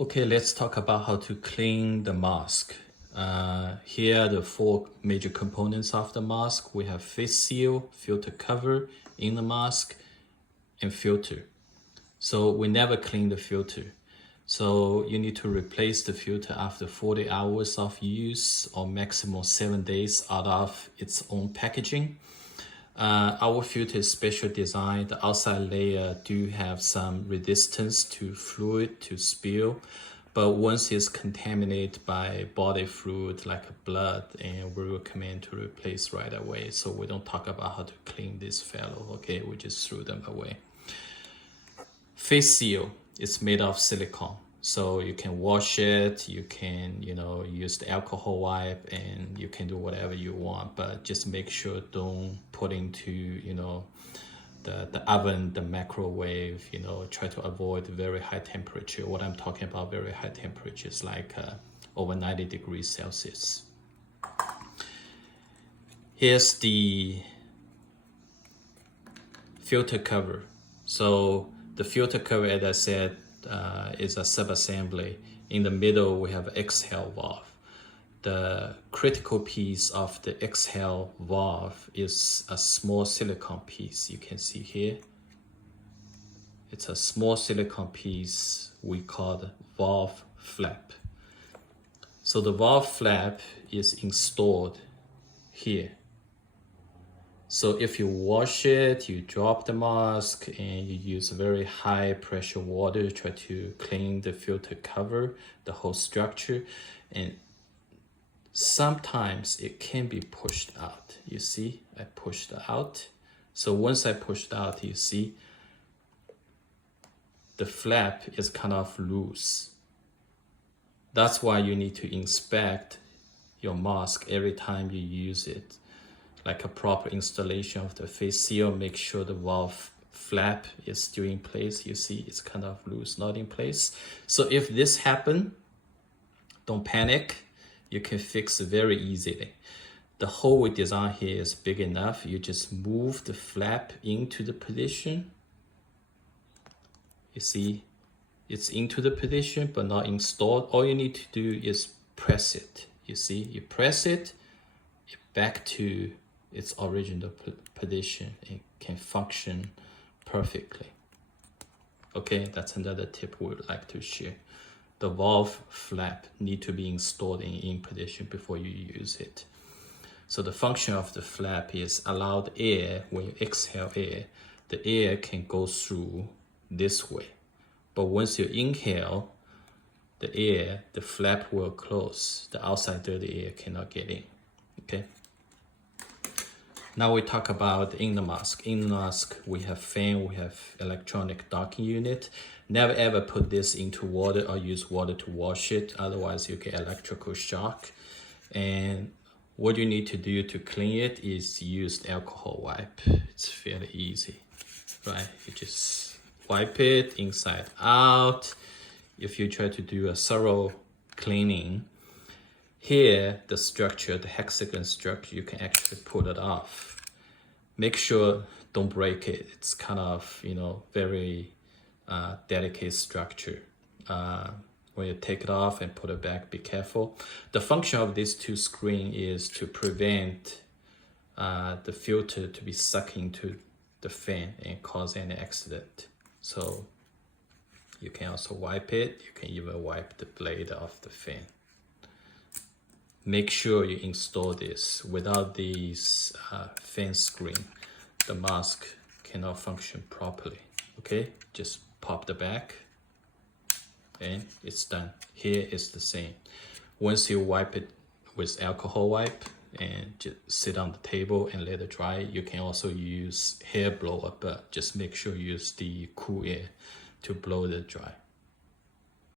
Okay, let's talk about how to clean the mask. Here are the four major components of the mask. We have face seal, filter cover in the mask, and filter. So we never clean the filter. So you need to replace the filter after 40 hours of use or maximum 7 days out of its own packaging. Our filter is special design. The outside layer do have some resistance to fluid, to spill, but once it's contaminated by body fluid like blood, and we recommend to replace right away. So we don't talk about how to clean this fellow, okay? We just threw them away. Face seal is made of silicone. So you can wash it, you can, use the alcohol wipe, and you can do whatever you want, but just make sure don't put into, the oven, the microwave, try to avoid very high temperature. What I'm talking about very high temperatures like over 90 degrees Celsius. Here's the filter cover. So the filter cover, as I said, is a sub-assembly. In the middle, we have exhale valve. The critical piece of the exhale valve is a small silicone piece. You can see here. It's a small silicone piece we call the valve flap. So the valve flap is installed here. So if you wash it, you drop the mask, and you use very high pressure water to try to clean the filter cover, the whole structure, and sometimes it can be pushed out. You see, I pushed out. So once I pushed out, you see, the flap is kind of loose. That's why you need to inspect your mask every time you use it. Like a proper installation of the face seal, make sure the valve flap is still in place. You see it's kind of loose, not in place. So if this happens, don't panic. You can fix it very easily. The hole we designed here is big enough. You just move the flap into the position. You see it's into the position but not installed. All you need to do is press it. You see, you press it back to its original position. It can function perfectly. Okay, that's another tip we would like to share. The valve flap need to be installed in position before you use it. So the function of the flap is allow the air, when you exhale air, the air can go through this way. But once you inhale the air, the flap will close. The outside dirty air cannot get in, okay? Now we talk about in the mask. In the mask, we have fan, we have electronic docking unit. Never ever put this into water or use water to wash it. Otherwise, you get electrical shock. And what you need to do to clean it is use the alcohol wipe. It's fairly easy, right? You just wipe it inside out. If you try to do a thorough cleaning, here, the structure, the hexagon structure, you can actually pull it off. Make sure don't break it. It's kind of, very delicate structure. When you take it off and put it back, be careful. The function of these two screens is to prevent the filter to be sucked into the fan and cause any accident. So you can also wipe it. You can even wipe the blade of the fan. Make sure you install this. Without this fan screen, the mask cannot function properly. Okay, just pop the back and it's done. Here is the same. Once you wipe it with alcohol wipe and just sit on the table and let it dry, you can also use hair blower, but just make sure you use the cool air to blow it dry.